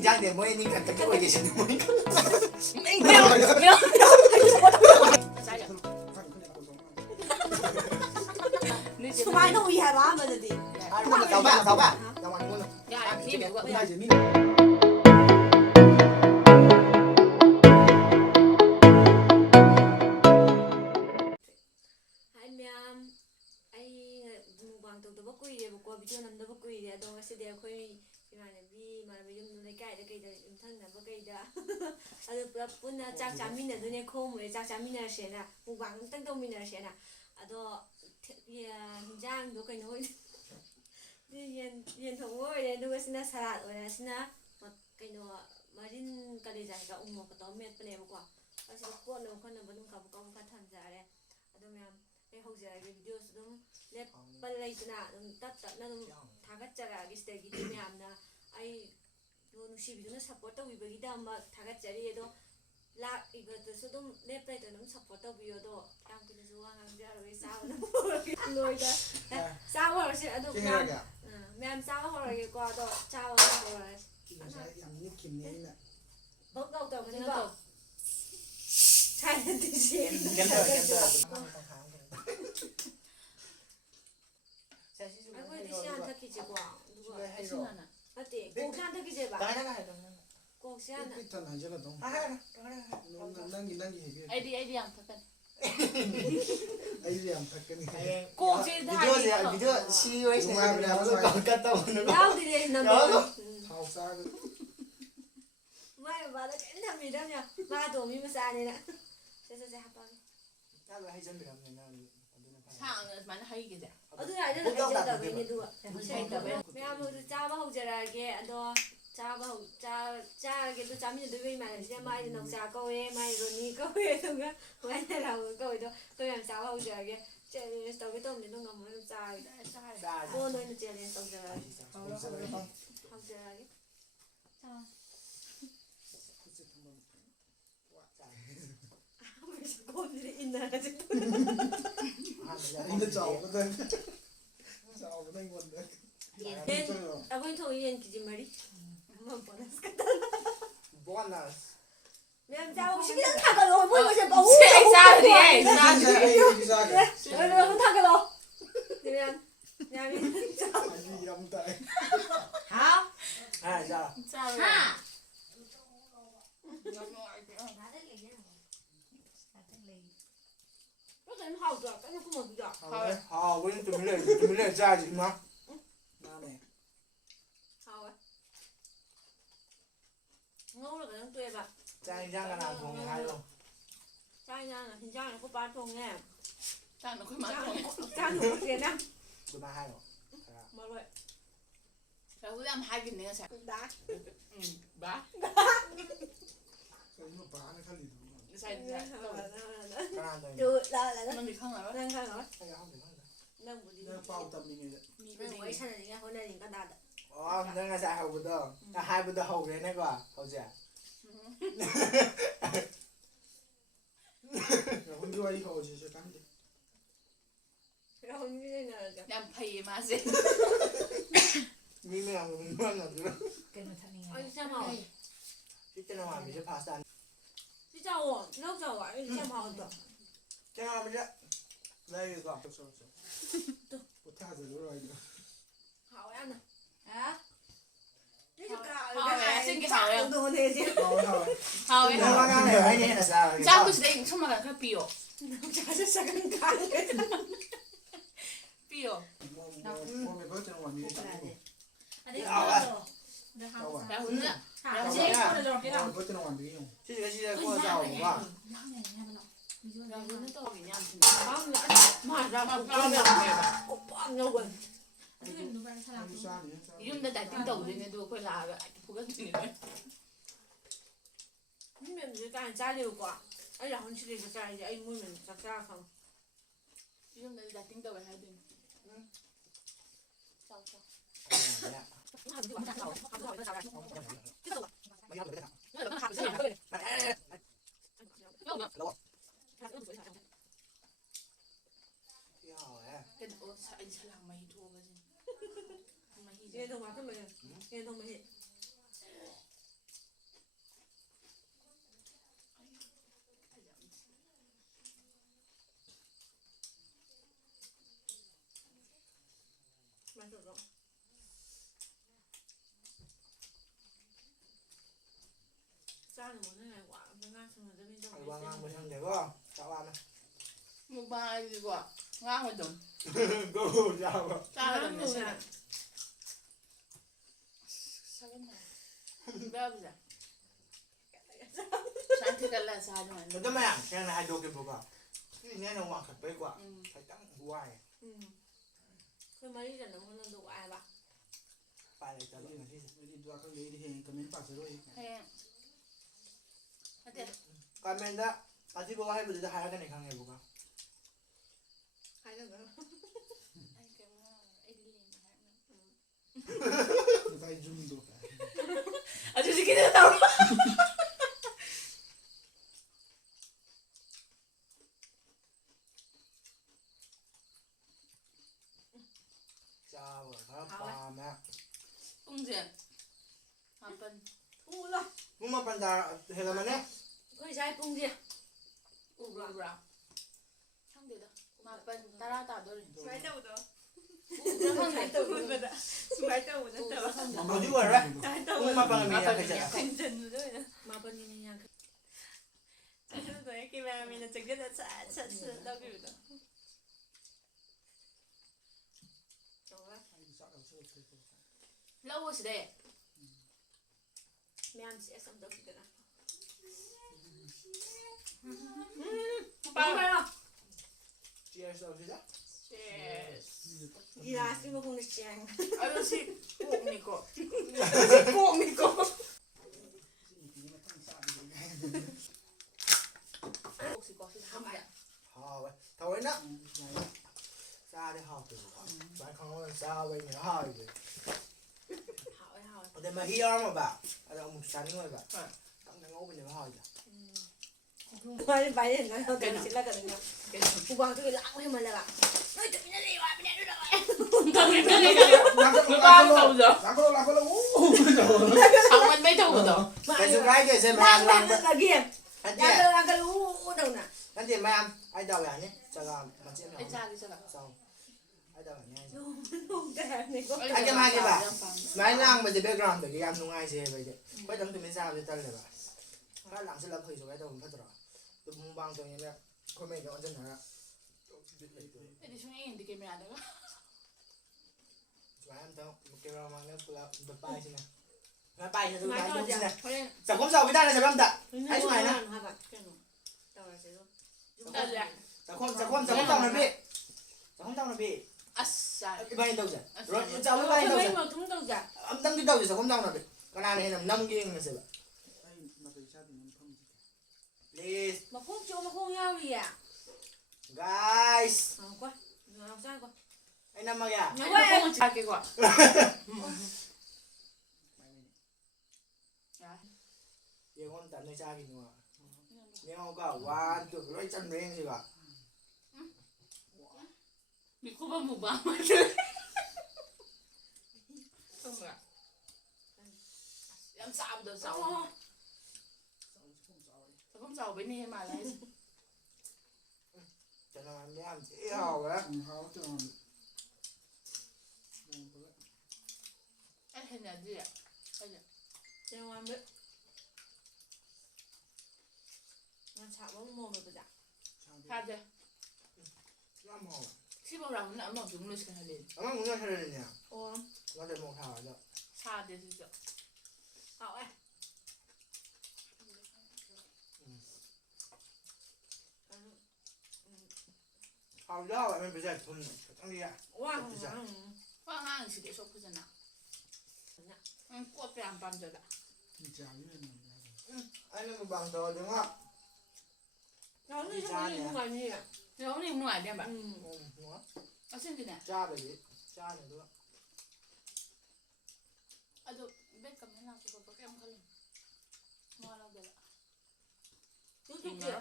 인장대 뭐에 니가 뜯고 계시는 거니까. 수많은 우리 해봐 뭐든지. 나봐. 나와 이거는. 야, 니 뭐가? 나 이제 민. ꯇꯧꯗꯕ ꯀꯨꯏꯔꯦꯕꯀꯣ ꯚꯤꯗꯤꯑꯣ ꯅꯝꯗꯕ ꯀꯨꯏꯔꯦ ꯑꯗꯣ ꯉꯁꯤꯗꯤ ꯑꯩꯈꯣꯏ ꯏꯃꯥꯟꯅꯕ ꯌꯨꯝꯗ ꯂꯩꯀꯥꯏꯗ ꯀꯩꯗ ꯌꯨꯝꯊꯪꯅꯕ ꯀꯩꯗ ꯑꯗꯨ ꯄꯨꯂꯞ ꯄꯨꯟꯅ ꯆꯥꯛ ꯆꯥꯃꯤꯟꯅꯗꯣꯏꯅꯦ ꯈꯣꯡꯃꯨꯔꯦ ꯆꯥꯛ ꯆꯥꯃꯤꯟꯅꯔꯁꯦꯅ ꯃꯨꯛꯕꯥꯡ ꯑꯝꯇꯪ ꯇꯧꯃꯤꯟꯅꯔꯁꯦꯅ ꯑꯗꯣ ꯍꯤꯟꯖꯥꯡꯗꯣ ꯀꯩꯅꯣ ꯑꯣꯏꯅ ꯌꯦꯟ ꯊꯣꯡꯕ ꯑꯣꯏꯔꯦ ꯑꯗꯨꯒ ꯁꯤꯅ ꯁꯂꯥꯗ ꯑꯣꯏꯔꯦ ꯁꯤꯅ ꯀꯩꯅꯣ ꯃꯔꯤꯟ ꯀꯂꯦꯖꯥꯒ ꯎꯃꯣꯔꯣꯛꯀ ꯇꯧꯔ ꯃꯦꯠꯄꯅꯦꯕꯀꯣ ꯑꯁꯤꯗ ꯀꯣꯠꯅꯕ ꯈꯣꯠꯅꯕ ꯑꯗꯨꯝ ꯀꯥꯕꯛ ꯀꯥꯕꯛ ꯈꯔ ꯊꯝꯖꯔꯦ ꯑꯗꯣ ꯃꯌꯥꯝ ꯑꯩ ꯍꯧꯖꯔꯒꯦ ꯚꯤꯗꯤꯑꯣꯁꯨ ꯑꯗꯨꯝ ꯂꯦꯞꯄ ꯂꯩꯇꯅ ꯑꯗꯨꯝ ꯇꯞꯅ ꯑꯗꯨꯝ ꯊꯥꯒꯠꯆꯔꯛꯑꯒꯦ ꯁꯤꯗꯒꯤꯗꯤ ꯃꯌꯥꯝꯅ ꯑꯩꯕꯨ ꯅꯨꯡꯁꯤꯕꯤꯗꯨꯅ ꯁꯞꯄꯣꯔꯠ ꯇꯧꯕꯤꯕꯒꯤꯗꯃꯛ ꯊꯥꯒꯠꯆꯔꯤ ꯑꯗꯣ ꯂꯥꯛꯏꯕꯗꯁꯨ ꯃꯌꯥꯝ ꯂꯩꯇꯅ ꯑꯗꯨꯝ ꯁꯞꯄꯣꯔꯠ ꯇꯧꯕꯤꯌꯣ ꯑꯗꯣ ꯌꯥꯝ ꯀꯨꯏꯅꯁꯨ ꯋꯥ ꯉꯥꯡꯖꯔꯔꯣꯏ ꯆꯥꯕꯗ ꯂꯣꯏꯗ ꯆꯥꯕ ꯍꯧꯔꯁꯤ ꯑꯗꯣ ꯃꯌꯥꯝ ꯆꯥꯕ ꯍꯧꯔꯒꯦꯀꯣ ꯑꯗꯣ ꯆꯥꯕ ꯍꯧꯔꯁꯤ ꯌꯥꯝ ꯅꯤꯛꯈꯤꯕꯅꯦ ꯑꯩꯅ. ꯕꯛ ꯂꯥꯎ ꯇꯧꯕꯅꯤꯀꯣ ꯁꯥꯏꯅꯗꯤ ꯑꯩꯈꯣꯏꯗꯤ ꯁꯤ ꯍꯟꯊꯛꯈꯤꯁꯦꯀꯣ ꯑꯗꯨꯒ ꯅꯠꯇꯦ ꯀꯣꯛꯁꯤ ꯍꯟꯊꯛꯈꯤꯁꯦꯕ ꯀꯣꯛꯁꯤ ꯍꯥꯟꯅ ꯑꯩꯗꯤ ꯌꯥꯝ ꯊꯛꯀꯅꯤ. ꯑꯩꯁꯨ ꯌꯥꯝ ꯊꯛꯀꯅꯤ. ꯀꯣꯛꯁꯦ ꯚꯤꯗꯤꯑꯣ ꯁꯤ ꯋꯥꯔꯤ ꯁꯥꯟꯅꯕꯅꯦ ꯀꯠ ꯇꯧꯕꯅꯦ. ꯌꯥꯎꯗꯤꯅꯦ ꯅꯝꯕꯔ ꯊꯥꯎ ꯆꯥꯒ ꯃꯥꯏ ꯕꯕꯥꯗ ꯀꯩꯝ ꯊꯝꯕꯤꯗꯕꯅꯦ ꯃꯥꯗꯣ ꯃꯤ ꯃꯆꯥꯅꯤꯅ ꯁꯦ ꯍꯥꯞꯄꯒꯦ. ꯆꯥꯕ ꯍꯩꯖꯟꯕꯤꯔꯝꯅꯦ ꯅꯪ ꯑꯗꯨꯅ ꯁꯥꯡꯅ ꯁꯨꯃꯥꯏꯅ ꯍꯩꯒꯤꯁꯦ. ꯑꯗꯨꯅ ꯑꯩꯅ ꯍꯩꯖꯗꯕꯩꯅꯦ ꯑꯗꯨꯒ ꯃꯌꯥꯝ ꯍꯧꯖꯤꯛ ꯆꯥꯕ ꯍꯧꯖꯔꯛꯑꯒꯦ ꯑꯗꯣ ꯆꯥꯔꯒꯦ ꯑꯗꯣ ꯆꯥꯃꯤꯟꯅꯗꯣꯏꯕ ꯏꯃꯥꯟꯅꯕꯤꯁꯤꯅ ꯃꯥꯏꯗꯤ ꯅꯧꯆꯥ ꯀꯧꯋꯦ ꯃꯥꯏ ꯔꯣꯅꯤ ꯀꯧꯋꯦ ꯑꯗꯨꯒ ꯃꯥꯏꯅ ꯔꯥꯍꯨꯜ ꯀꯧꯋꯦꯗꯣ ꯑꯩꯈꯣꯏ ꯃꯌꯥꯝ ꯆꯥꯕ ꯍꯧꯖꯔꯒꯦ. ꯆꯦꯂꯦꯟꯖ ꯇꯧꯒꯦ ꯇꯧꯕꯅꯤ ꯑꯗꯨꯝ ꯉꯝꯃꯣꯏ ꯑꯗꯨꯝ ꯆꯥꯔꯒꯦ. ꯀꯣꯟꯅ ꯑꯣꯏꯅ ꯆꯦꯂꯦꯟꯖ ꯇꯧꯖꯔꯛꯑꯒꯦ. ꯍꯧꯖꯔꯛꯑꯒꯦ. ꯀꯣꯟꯁꯤꯗ ꯏꯟꯅꯔꯁꯦ. ꯑꯩꯅ ꯆꯥꯎꯕꯗ ꯑꯩꯉꯣꯟꯗ. ꯑꯩꯈꯣꯏ ꯊꯣꯡꯉꯤ ꯌꯦꯟ ꯀꯦꯖꯤ 4. ꯕꯣꯅꯁ. ꯃꯌꯥꯝ ꯆꯥꯕ ꯈꯤꯇꯪ ꯊꯥꯒꯠꯂꯣ ꯃꯣꯏ ꯃꯁꯦ ꯄꯥꯎ. ꯑꯩ ꯆꯥꯗ꯭ꯔꯤ ꯊꯥꯒꯠꯂꯣ. ꯃꯌꯥꯝ ꯌꯥꯝ ꯇꯥꯏ. ꯍꯥꯎ. ꯆꯥꯔꯣ. ꯀꯩꯅꯣ ꯍꯥꯎꯗ꯭ꯔꯣ ꯀꯩꯅꯣ ꯀꯨꯝꯃꯛꯇ꯭ꯔꯣ. ꯍꯥꯎꯕꯅꯤ ꯇꯨꯃꯤꯟꯅ ꯆꯥꯔꯤ ꯏꯃꯥ. ꯃꯥꯅꯦ. ꯍꯥꯎꯋꯦ. ꯉꯧꯔꯒ ꯅꯪ ꯇꯣꯛꯑꯦꯕ. ꯆꯥꯛ ꯏꯟꯖꯥꯡ ꯀꯅꯥ ꯊꯣꯡꯉꯦ ꯍꯥꯏꯔꯣ. ꯆꯥꯛ ꯏꯟꯖꯥꯡ ꯑꯩꯈꯣꯏ ꯄꯥ ꯊꯣꯡꯉꯦ. ꯆꯥꯛꯅ ꯑꯩꯈꯣꯏ ꯃꯥ ꯊꯣꯡꯉꯦ. ꯆꯥꯛꯅ ꯆꯦꯅ. ꯑꯗꯨꯃꯥꯏ ꯍꯥꯏꯔꯣ. ꯃꯔꯣꯏ. ꯔꯥꯍꯨꯜ ꯌꯥꯝ ꯍꯥꯏꯈꯤꯕꯅꯦ ꯉꯁꯥꯏ. ꯕꯥ. ꯀꯩꯅꯣ ꯕꯥꯅ ꯈꯜꯂꯤꯗꯣ. ꯉꯁꯥꯏ ꯅꯪꯗꯤ ꯈꯪꯉꯔꯣꯏ. ꯅꯪ ꯈꯪꯉꯔꯣꯏ. ꯅꯪꯕꯨꯗꯤ ꯅꯪ ꯄꯥꯎ ꯇꯝꯃꯤꯉꯩꯗ. ꯅꯪ ꯋꯥꯔꯤ ꯁꯥꯟꯅꯅꯤꯡꯉꯥꯏ ꯍꯣꯠꯅꯔꯤ ꯀꯅꯥꯗ. ꯑꯣ ꯅꯪ ꯉꯁꯥꯏ ꯍꯧꯕꯗꯣ. ꯅꯪ ꯍꯥꯏꯕꯗꯣ ꯍꯧꯈ꯭ꯔꯦꯅꯦꯀꯣ ꯍꯧꯖꯤꯛ. ꯔꯥꯍꯨꯜꯒꯤ ꯋꯥꯔꯤ ꯍꯧꯔꯁꯤꯁꯦ ꯈꯪꯗꯦ. ꯔꯥꯍꯨꯜꯒꯤ ꯂꯩꯅꯔꯁꯦ. ꯌꯥꯝ ꯐꯩꯌꯦ ꯃꯥꯁꯦ. ꯃꯤ ꯃꯌꯥꯝꯒ ꯃꯤꯃꯥꯟꯅꯗ꯭ꯔꯣ. ꯀꯩꯅꯣ ꯊꯛꯅꯤꯡꯉꯦ. ꯑꯩ ꯆꯥꯝ ꯍꯥꯎꯋꯦ. ꯁꯤ ꯇꯦꯅꯋꯥꯡꯕꯤꯁꯦ ꯐꯥꯁ ꯇꯥꯅꯤ. ꯁꯤ ꯆꯥꯎꯋꯣ ꯅꯧ ꯆꯥꯎꯋꯣ ꯑꯩ ꯆꯥꯝ ꯍꯥꯎꯗ꯭ꯔꯣ. ꯇꯦꯅꯋꯥꯡꯕꯤꯁꯦ ꯂꯩꯔꯤꯀꯣ. ꯄꯣꯊꯥꯖꯔꯨꯔꯣ ꯑꯩꯗꯣ. ꯍꯥꯎꯋꯦ ꯌꯥꯝꯅ. ꯆꯥꯛꯇꯨ ꯁꯤꯗꯩ ꯁꯨꯝꯃꯒ ꯈꯔ ꯄꯤꯌꯣ. ꯄꯤꯌꯣ. ꯁꯤꯁꯤꯒ ꯀꯣꯟꯅ ꯆꯥꯎꯕꯀꯣ. ꯔꯥꯍꯨꯜꯅ ꯇꯧꯔꯤꯅꯦ ꯌꯥꯝ ꯌꯨꯝꯗ ꯗꯥꯏꯇꯤꯡ ꯇꯧꯗꯣꯏꯅꯦ ꯑꯗꯨꯒ ꯑꯩꯈꯣꯏ ꯂꯥꯛꯑꯒ ꯐꯨꯒꯠꯇꯣꯏꯅꯦ. ꯃꯤ ꯃꯌꯥꯝꯁꯦ ꯀꯥꯏꯅ ꯆꯥꯗꯦꯕꯀꯣ. ꯑꯩ ꯔꯥꯍꯨꯜ ꯁꯤꯗꯩꯗ ꯆꯥꯔꯤꯁꯦ ꯑꯩ ꯃꯣꯏ ꯃꯌꯥꯝ ꯆꯥꯛ ꯆꯥꯔ ꯈꯪꯉꯦ. ꯌꯨꯝꯗꯗꯤ ꯗꯥꯏꯇꯤꯡ ꯇꯧꯋꯦ ꯍꯥꯏꯗꯣꯏꯅꯦ. ꯆꯥꯎ. ꯑꯩ ꯁꯂꯥꯛ ꯃꯍꯤ ꯊꯣꯛꯑꯒꯁꯤ. ꯌꯦꯟ ꯊꯣꯡꯕ ꯍꯥꯞꯆꯟꯕ ꯌꯦꯟ ꯊꯣꯡꯕ ꯃꯍꯤ. มาสุดลงจ้าหนูมันยังไงวะไม่ง่ายสมุนจะมีจังห ไอ้ วะ วาง เส้ งาน น ไปทางเดี๋ยวก็จะว่านะ มุกบายดีกว่าง่างไปจน ก็ยาว จ้า จ้า ไป ห จ นู นไม่ใช่ น่ะ ใช่ไหมแบบนี้ฉันที่กันละซาหน่อย มันจะไม่อ่ะแค่ไหนดูกันบอกว่าที่นี่น้องวางขัดไปกว่าใครตั้งหัวไอ้ คือมาที่จะน้องคนดูไอ้ปะ ไปเลยจะลงมาที่ Đi qua các lý thì hình comment vào rồi. แห้งเดี๋ยว การเมนต์อาทิตย์บอกว่าให้ไปดูจะหายกันในครั้งไงบอกว่า ใครเรื่องนั้น ไอ้แกว่าไอ้ดิเลนนะฮะ Người ta zoom được. อาจจะคิดได้ต่อ จ้าเหรอครับปลาแม่ ปุ้งเจียนมาเป็น อู้เลย มึงมาปันดาเห็นแล้วมันเนี่ย ก็ใช้ปุ้งเดียว อุบราช่างเดียวมาเป็นตาราตาด้วย สวยเจ้าตัว แล้วมัน สวยเจ้ามันเป็นสวยเจ้ามันแต่ว่า เอาดีกว่าเลย สวยเจ้า มึ มั ง น มาปังมีอะไรกัน เป็นจนด้วยนะมาเป็นยังไงจะตัวยังกี่แบบมีนะจะก็จะชัดต้องอยู่ตัวจบละ แล้วว่าสิเด้ แม่เสียสมดุลกันนะ ไป ไปหรอ เชียร์สเอาสิจ้ะ Cheers กีฬาสิมาคงจะเชียง Allora sì, unico. โกมิโก Si può fare. หอไว้ถ้าไว้นะซาได้หอตัวบางครั้งมันซาไว้เนี่ยหออยู่ Hảo ấy hảo. แต่มาเฮียมาแบบอะไรเอามุกสันเลยแบบตั้งแต่งงเป็นยังหออยู่ ไปเห็นไหมเราเดินชิ้นละกันเนี่ยกูวางตัวล้างให้มันเลยอ่ะเฮ้ยจะเป็นอะไรวะเป็นอะไรด้วย Laccolo, laccolo. Không anh mấy đâu rồi. แต่สุดท้ายแกเซ็นมา ล้าง ล้าง ล้างตะเกียบ อัน ล้า เนี้ ง ย ล้างกันอู้ตรงน่ะ อันเนี้ยแม่ไอ้ดาวอย่างนี้จะก็มันเจ็บหน่อย Ai cha đi sao nào? เศร้าไอ้ดาวอย่างนี้ ดูแต่นี่ก็ ไอ้จะมากี่บาทไม่ล่างมันจะเบรกกราวด์แต่ก็ยังนุ่งไอ้เสียไปเด็กไม่ต้องถึงไม่ทราบจะตั้งเลยแบบถ้าหลังเสร็จแล้วเคยสวยแต่ผมพัฒนาตัวมุมบางตรงนี้เนี่ยคนไม่ก็อันจะหนา E dici niente che mi ha dato. สวยอันเท่าเกี่ยวกับมันแล้วเราแบบป้ายใช่ไหมงานป้ายใช่ไหม ไม่ งาน ก็ ดู จะ ใช่ไหม เขาเรียก สังคมสาวไม่ได้เลยใช่ไหมแต่ ไอ้สมัยนะครับแบบแค่หนูต่อเลยสิลูก สังคมต้องนะพี่สังคมต้องนะพี่ Assai. ไอ้ใบเดียวจ้ะรถจะเอาไม่ใบเดียว ไม่ จ้ะ หมดทุ่งตัวจ้ะ ตั้งที่เดียวจ้ะสังคมต้องนะพี่ก็น่าเนี่ยน้ำกินกันสิแบบ Đây, mà phải sao thì mình không. please มาพุ่งโจมาพุ่งยาวเลยอ่ะ guys เอากว่าเอาซ่ากว่า ไอ้น้ำมาแก Ma come c'è che qua? Dạ. เดี๋ยวคนตัดในชากินว่าเนี่ยเขาก็หวานจุดร้อยจันเร่งสิบ่ะ Mi cuba mu ba ma che. Không ạ. Em sao được sao? Không sao bên này mà lấy. จะนอนไม่อันเที่ยวเหรอ Háo cho nó. Em hình là gì ạ? เจ้าวันเบ้อมันฉาบว่าโมมันประจักษ์ Tha chưa? น้ำหอม Khi bao giờ nó mở chúng nó sẽ lên. แล้วมันก็ใช่เลยเนี่ย โอ้ เราจะมองข่าวแล้ว Tha đi chứ. เอาไอ้ ข่าวเล่ามันเป็นใจทุนทั้งนี้อ่ะ ว้าว Qua ngang thì để số cái nào. Em quật cái làm rồi đã. Mình chào với mình. ไอ้นั่นมันบางตัวจังว่า เรานี่ทำไมนี่ทำไมนี่อ่ะ Nếu này ngoài đem bạn. หัว Ở trên cái này. จ้าไปดิจ้าหน่อยด้วย À rồi, biết cầm thế nào thì có cái em không lên. Ngon đâu được ạ. ยูทูบเดี๋ยว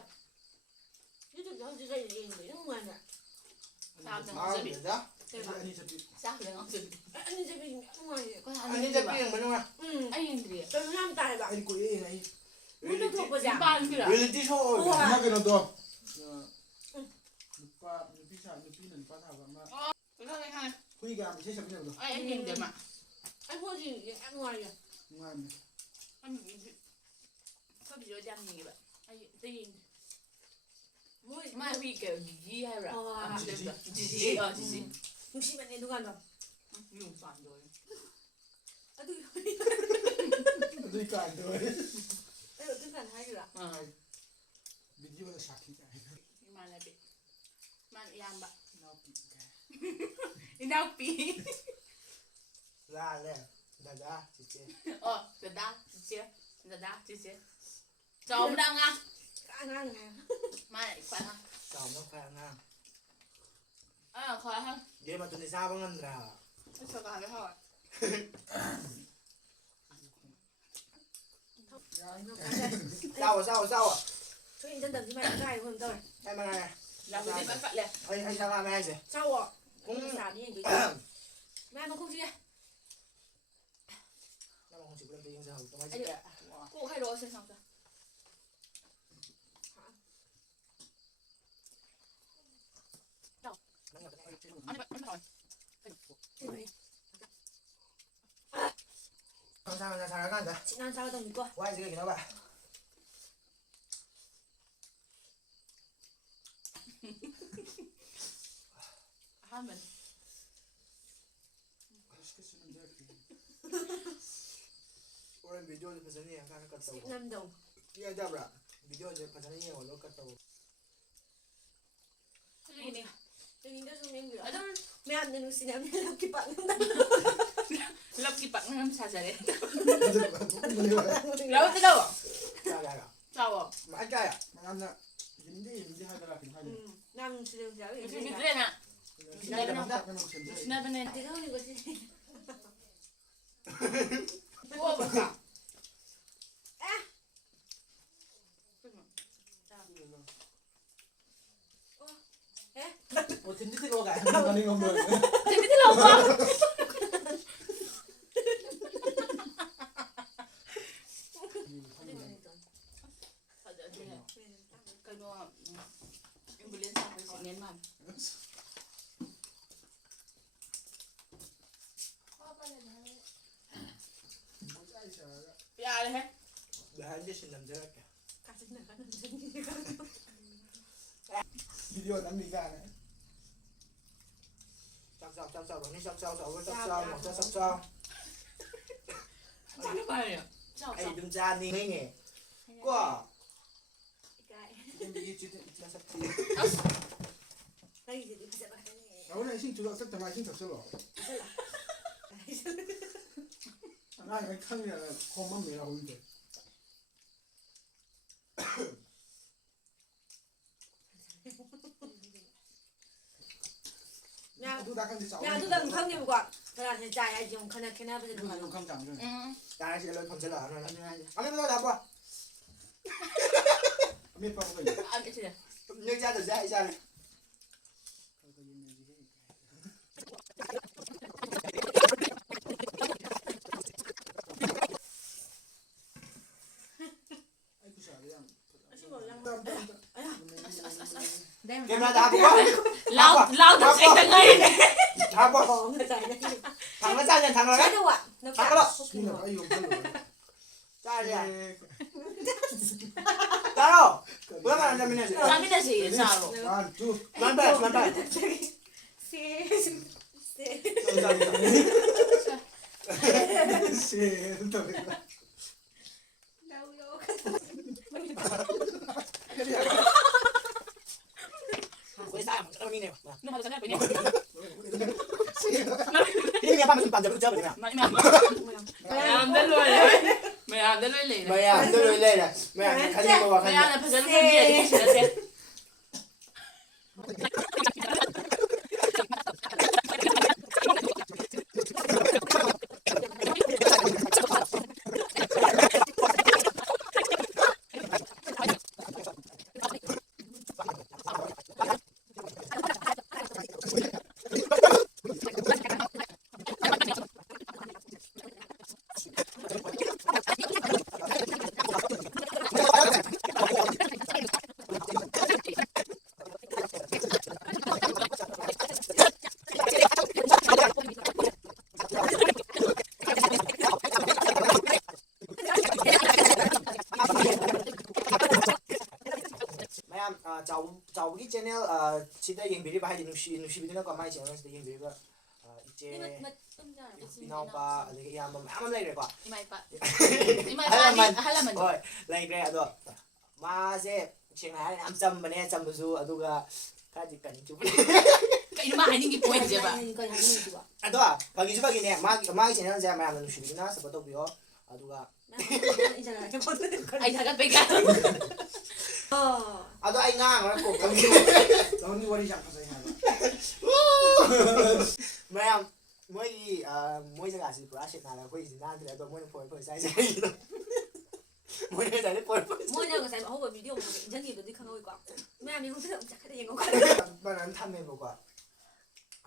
ยูทูบเขาจะได้ยินหรือต้องมันอ่ะ Sao thì เอา nó sẽ เดี๋ bị. ยวจ้ะ ใช่ป่ะ Anh đi chụp đi. Sao thì nó sẽ bị. อันนี้จะเป็นต้องมัน Có อัน ăn นี้ đi จะ chứ เปลี่ย bạn. นไปด้วย อืม Anh nhìn gì ạ? เป็นน้ำตายแบบ Anh quỷ này. ยูทูบถูกประจักษ์ Ban kia à? วิลลี่โชว์ Nó cái nó to. Qua, mình pizza, mình pin nên qua thảo mà. Cái này hay. 후이가 이제 잡히는 거. Ai nhìn kìa mà. Anh mua gì ăn ngoài kìa. ngon. Anh có bị rối răng gì vậy? Ai tin. Mua gì? Mai Huy kiểu gì hay là? Gigi. Gigi. Gigi. 혹시 bạn nên đúng không? Dùng toàn rồi. À tôi Tôi cả rồi. đây là tôi cần hai rồi ạ. Video là sạc thì cả. Nhưng mà lại bị mang yam bạn. Nào bị cả. Đi đâu bị? ra lên đã chị chị Giờ đã chưa? Giờ đã chưa? Chồng đang ăn. Ăn ăn nè. Mai lại khoan ha. chồng nó khoe ngang Khoan ha. vậy mà tụi này sao bằng anh ra Sao cả cái hỏi. sao à Cho anh dân tầm chứ mày ăn gai không tôi. em mà này Làm cái gì vẫn vậy liền. hay sao làm hay gì Sau à? cũng Cũng xả đi anh Mai mà không gì à? nó không chịu lên tiền giờ tụi mày chị Cô hay đồ xem xong chưa? Anh hỏi. không sao ra sao ra cả Chị ăn sao đồng qua. quay gì cái nó bạn Hai mình. 맛있겠으면 돼. 오늘 비디오를 배선이 약간 갔다고 Năm đồng. 이게 잡라 비디오를 배선이 올라 갔다고 Cái gì nè? Tôi nhìn đã dùng em Ở nữa. đâu? Mẹ ăn nên xin em làm cái bạn không đánh. Lập kịp bạn làm sao vậy? 뭐 Lâu tới đâu? 야야야 Sao rồi? mà anh trai à 만나. 인디 하다가 그냥 하지. Năm xin em giáo Cái gì gì nè. lên ạ? này là 딱 해놓으면 된대. Nên bên này. Thì thôi đừng có gì. Cô mà sao? 어딘지 들어가 아니 이건 뭐야? Thế cái lâu quá. Cái nó em vừa lên sang với chị nén màn. Ya đấy hết. 나 이제 신남 들어갈게 Cả chân này cả chân này. 비디오 남기가 안 해. 짝짝짝짝 언니 짝짝짝 với 짝짝 một 짝짝짝 Sao cái bài nhỉ? Sao ai sao? đừng ra đi nghe quá Cái. 이게 진짜 nó sắp Đây thì đi sẽ bắt cái 나 오늘 신주석 때문에 신적 쓸어. 나 이거 카메라 콤만 매라고 있는데. Nhà 또 나간데 싸워. nhà tôi đang không nhiều quả. Thế là thì chạy ai dùng khăn này bây giờ đúng 이거 không? 감장 좀. Ừ. ta sẽ lên phòng sẽ là nó Anh nói gì? anh em nói đạp qua 몇 바구가 있어. Anh cái gì này? như ra được ra ra 그거 있는지. 아이고 잘해. Xin lỗi lăng. Đem. game ra đạp qua Lao thật sự là ngay. đạp qua Có người chạy đây. thằng nó ra nhận thằng nó Chạy đấy đâu ạ? Nó thằng cả. nó 신경 아 이거 별로. ra đi à ra đâu bữa nào anh em mình Sao cái gì sao rồi? 한 두. bán bè Xe. Xe. 세. Đâu vô. quay sai mà tao đi nè Nó hay cái này phải nhỉ? đi nghe ba mình bàn giờ cứ chơi vậy nè Mày làm đến luôn đấy. Mày làm đến luôn này. mày à tôi lên này mày à khánh đi vào Mày khánh làm là phải dẫn cái bia đi chỉ là thế. ꯆꯥꯎꯕꯒꯤ channel ꯁꯤꯗ ꯌꯦꯡꯕꯤꯔꯤꯕ ꯍꯥꯏꯗꯤ ꯅꯨꯡꯁꯤꯕꯤꯗꯨꯅꯀꯣ ꯃꯥꯒꯤ ꯆꯦꯅꯦꯜꯁꯤꯗ ꯌꯦꯡꯕꯤꯔꯤꯕ ꯏꯆꯦ ꯏꯅꯥꯎꯄꯥ ꯑꯗꯒꯤ ꯏꯌꯥꯝꯕ ꯃꯌꯥꯝ ꯑꯃ ꯂꯩꯈ꯭ꯔꯦꯀꯣ 이마 이빠. 이마 이빠 할라만. ꯍꯣꯏ ꯂꯩꯈ꯭ꯔꯦ ꯑꯗꯣ ꯃꯥꯁꯦ ꯁꯦꯡꯅ ꯍꯥꯏꯔꯒ ꯌꯥꯝ ꯆꯝꯕꯅꯦ ꯆꯝꯕꯁꯨ ꯑꯗꯨꯒ ꯈꯔꯗꯤ ꯀꯅꯤ ꯆꯨꯕꯅꯦ 그러니까 이마 하는 게 포인트제바. ꯑꯗꯣ ꯐꯥꯒꯤꯁꯨ ꯐꯥꯒꯤꯅꯦ ꯃꯥꯒꯤ ꯆꯦꯅꯦꯜꯁꯦ ꯃꯌꯥꯝꯅ ꯅꯨꯡꯁꯤꯕꯤꯗꯨꯅ ꯁꯞꯄꯣꯔꯠ ꯇꯧꯕꯤꯌꯣ ꯑꯗꯨꯒ 아이 다가빼가. ꯑꯗꯣ ꯑꯩ ꯉꯥꯡꯉꯔ ꯀꯣꯛ ꯇꯧꯒꯦ 너는 머리 잡아서 해봐. ꯃꯌꯥꯝ ꯃꯣꯏ ꯖꯒꯥꯁꯤ ꯄꯨꯔꯥ ꯁꯦꯠ ꯅꯥꯔꯒ ꯑꯩꯈꯣꯏꯒꯤꯁꯤ ꯅꯥꯟꯗ꯭ꯔꯦ ꯑꯗꯣ ꯃꯣꯏꯅ ꯐꯣꯏ ꯆꯥꯏꯁꯦ ꯀꯩꯒꯤꯅꯣ ꯃꯣꯏꯅ ꯉꯁꯥꯏꯗꯩ ꯐꯣꯏ ꯃꯣꯏꯅ ꯉꯁꯥꯏ ꯑꯍꯧꯕ ꯚꯤꯗꯤꯑꯣ ꯑꯃ ꯏꯟꯖꯟꯈꯤꯕꯗꯤ ꯈꯪꯍꯧꯏꯀꯣ ꯃꯌꯥꯝ ꯌꯦꯡꯉꯨꯗ ꯑꯃꯨꯛ ꯆꯠꯈ꯭ꯔꯦ ꯌꯦꯡꯉꯣ ꯕꯅꯥꯅ ꯊꯝꯃꯦꯕꯀꯣ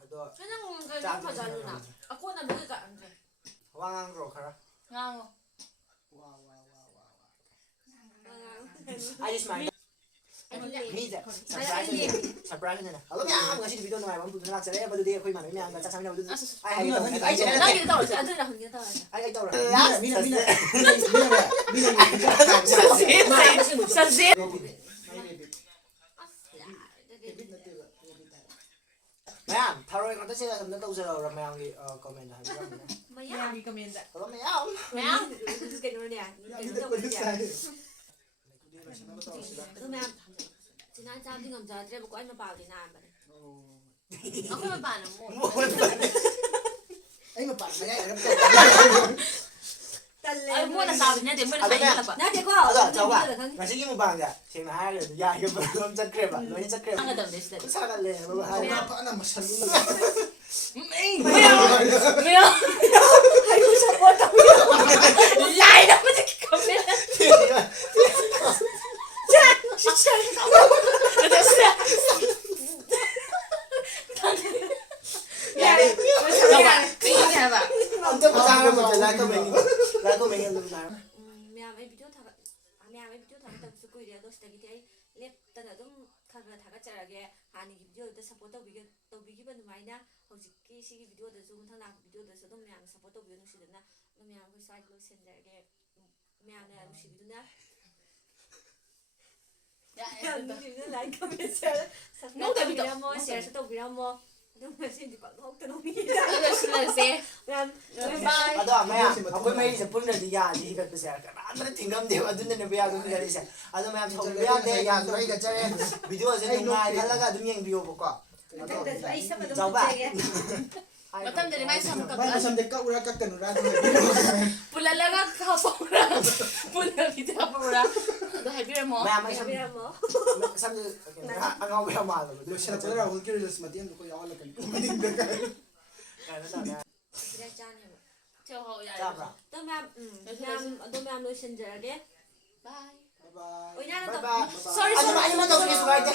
ꯑꯗꯣ ꯅꯪ ꯀꯩꯅꯣ ꯐꯖꯅ ꯑꯀꯣꯟꯅꯕ ꯀꯩꯀꯥ ꯑꯝꯇ ꯋꯥ ꯉꯥꯡꯈ꯭ꯔꯣ ꯈꯔ ꯉꯥꯡꯉꯣ. ꯑꯩ ꯁꯨꯃꯥꯏꯅ ꯃꯤꯁꯦ ꯁꯔꯄ꯭ꯔꯥꯏꯖꯅꯦ ꯑꯗꯣ ꯃꯌꯥꯝ ꯉꯁꯤꯗꯤ ꯚꯤꯗꯤꯑꯣ ꯅꯨꯡꯉꯥꯏꯕ ꯑꯃ ꯄꯨꯗꯨꯅ ꯂꯥꯛꯆꯔꯦ ꯃꯗꯨꯗꯤ ꯑꯩꯈꯣꯏ 이만ꯕꯤ ꯃꯌꯥꯝꯒ ꯆꯥꯛ ꯆꯥꯃꯤꯟꯅꯕꯗꯨ ꯑꯩ 나기도 떨어져. ꯑꯗꯨꯅ ꯍꯧꯖꯤꯛ ꯇꯧꯔꯁꯦ ꯑꯩ ꯇꯧꯔꯦ sadze. ꯃꯌꯥꯝ ꯊꯔꯣꯏ ꯉꯥꯛꯇ ꯁꯤꯗ ꯑꯗꯨꯝ ꯇꯧꯖꯔꯛꯎꯔ ꯃꯌꯥꯝꯒꯤ ꯀꯣꯃꯦꯟꯗ ꯍꯥꯏꯕꯤꯔꯝꯕꯅꯦ ꯃꯌꯥꯝ 리커멘다. ꯑꯗꯣ ꯃꯌꯥꯝ ꯃꯌꯥꯝ. ꯀꯩꯅꯣꯅꯦ ꯀꯩꯅꯣ ꯇꯧꯕꯅꯦ ꯑꯗꯨ ꯃꯌꯥꯝ ꯆꯤꯅꯥ ꯆꯥꯕꯗꯤ ꯉꯝꯖꯗ꯭ꯔꯦꯕꯀꯣ ꯑꯩ ꯃꯄꯥꯕꯨꯗꯤ ꯅꯥꯟꯕꯅꯦ ꯑꯩꯈꯣꯏ ꯃꯄꯥꯅ ꯑꯩ ꯃꯄꯥꯟ ꯃꯌꯥꯏ ꯇꯜꯂꯦ ꯃꯣꯏꯅ ꯆꯥꯕꯗꯤ ꯅꯠꯇꯦ ꯃꯣꯏꯅ ꯍꯥꯏꯅꯤꯡꯉꯛꯄ. ꯅꯠꯇꯦꯀꯣ ꯑꯗꯣ ꯆꯥꯎꯕ ꯉꯁꯤꯒꯤ ꯃꯄꯥꯡꯁꯦ ꯁꯦꯡꯅ ꯍꯥꯏꯔꯒꯗꯤ ꯌꯥꯏꯒ ꯂꯣꯏ ꯆꯠꯈ꯭ꯔꯦꯕ ꯂꯣꯏꯅ ꯆꯠꯈ꯭ꯔꯦꯕ ꯈꯪꯒꯗꯕꯅꯦ ꯁꯤꯗꯗꯤ. ꯁꯥꯒꯠꯂꯦ ꯐꯅ ꯃꯁꯜꯂꯨ 매워. 아이고 저거 라이나 무지 커면. 야, 잠깐만. 그냥 해봐. 언제 보자는 거죠? 라이커맹이 좀 나요. ꯃꯌꯥꯝ ꯚꯤꯗꯤꯑꯣ ꯊꯥꯒꯠꯇꯕꯁꯨ ꯀꯨꯏꯔꯦ ꯑꯗꯣ ꯁꯤꯗꯒꯤꯗꯤ ꯑꯩ ꯂꯦꯞꯇꯅ ꯑꯗꯨꯝ ꯈꯔ ꯈꯔ ꯊꯥꯒꯠꯆꯔꯒꯦ ꯍꯥꯟꯅꯒꯤ ꯚꯤꯗꯤꯑꯣꯗ ꯁꯞꯄꯣꯔꯠ ꯇꯧꯕꯤꯈꯤꯕ ꯑꯗꯨꯃꯥꯏꯅ ꯍꯧꯖꯤꯛꯀꯤ ꯁꯤꯒꯤ ꯚꯤꯗꯤꯑꯣꯗꯁꯨ ꯃꯊꯪ ꯂꯥꯛꯄ ꯚꯤꯗꯤꯑꯣꯗꯁꯨ ꯑꯗꯨꯝ ꯃꯌꯥꯝꯅ ꯁꯞꯄꯣꯔꯠ ꯇꯧꯕꯤꯌꯨ ꯅꯨꯡꯁꯤꯗꯅ ꯑꯗꯨꯝ ꯃꯌꯥꯝ ꯑꯩꯈꯣꯏ ꯁ꯭ꯋꯥꯏꯗ ꯂꯣꯏꯁꯤꯟꯖꯔꯒꯦ ꯃꯌꯥꯝꯅ ꯅꯨꯡꯁꯤꯕꯤꯗꯨꯅ ꯂꯥꯏꯛ ꯀꯃꯦꯟ ꯁꯤꯌꯔ ꯁꯕꯁꯀ꯭ꯔꯥꯏꯕ ꯇꯧꯕꯤꯔꯝꯃꯣ ꯁꯤꯌꯔꯁꯨ ꯇꯧꯕꯤꯔꯝꯃꯣ ꯑꯗꯨꯝ ꯉꯁꯤꯗꯤ ꯄꯥꯛꯅꯣꯛꯇ ꯅꯣꯛꯅꯤꯡꯉꯦ ꯂꯣꯏꯁꯤꯜꯂꯁꯦ. ꯃꯌꯥꯝ ꯕꯥꯏ. ꯑꯗꯣ ꯃꯌꯥꯝ ꯑꯩꯈꯣꯏ ꯃꯔꯤꯁꯦ ꯄꯨꯟꯅꯗꯤ ꯌꯥꯅꯤ ꯍꯤꯒꯠꯄꯁꯦ ꯀꯅꯥꯝꯇꯅ ꯊꯤꯡꯉꯝꯗꯦꯕ ꯑꯗꯨꯅꯅꯦꯕ ꯌꯥꯗ ꯍꯤꯒꯠꯂꯤꯁꯦ ꯑꯗꯣ ꯃꯌꯥꯝ ꯁꯧꯕꯤꯕ ꯌꯥꯗꯦ ꯌꯥꯝꯁꯨ ꯍꯤꯒꯠꯆꯔꯦ ꯚꯤꯗꯤꯑꯣꯁꯦ ꯅꯨꯡꯉꯥꯏ ꯈꯜꯂꯒ ꯑꯗꯨꯝ ꯌꯦꯡꯕꯤꯌꯣꯕꯀꯣ ꯃꯊꯪꯗꯁꯨ ꯑꯩ ꯁꯝ ꯑꯗꯨꯝ ꯆꯥꯎꯕ ꯄꯨꯖꯒꯦ ꯃꯇꯝꯗꯗꯤ ꯃꯥꯏ ꯁꯝ ꯃꯥꯏ ꯃꯁꯝꯗꯤ ꯀꯛꯎꯔꯥ ꯀꯛꯀꯅꯨꯔꯥ ꯄꯨꯜꯂꯜꯂꯒ ꯍꯥꯞꯄꯧꯔꯥ ꯄꯨꯟꯅ ꯚꯤꯗꯤꯑꯣ ꯍꯥꯞꯄꯧꯔꯥ ꯑꯗꯣ ꯍꯥꯏꯕꯤꯔꯝꯃꯣ. ꯃꯌꯥꯝ ꯑꯩ ꯍꯥꯏꯕꯤꯔꯝꯃꯣ ꯁꯝꯁꯦ ꯑꯉꯥꯎꯕ ꯌꯥꯝ ꯃꯥꯜꯂꯕ ꯂꯣꯏꯁꯤꯜꯂꯛꯄꯗ ꯔꯥꯍꯨꯜꯒꯤ ꯔꯤꯜꯁ ꯃꯇꯦꯡꯗꯨ ꯑꯩꯈꯣꯏ ꯌꯥꯎꯍꯜꯂꯛꯀꯅꯤ ꯃꯅꯤꯡꯗ ꯍꯤꯗꯥꯛ ꯆꯥꯅꯦꯕ ꯆꯥꯎ ꯌꯥꯔꯦ. ꯆꯥꯕ꯭ꯔꯥ ꯑꯗꯣ ꯃꯌꯥꯝ ꯂꯣꯏꯁꯤꯟꯖꯔꯒꯦ ꯕꯥꯏ. ꯕꯥꯏ ꯑꯣꯏꯅꯥꯅ ꯕꯥꯏ ꯇꯧ ꯕꯥꯏ ꯁꯣꯔꯤ ꯑꯩ ꯇꯧꯒꯦ ꯁꯨꯒꯥꯏꯗꯦ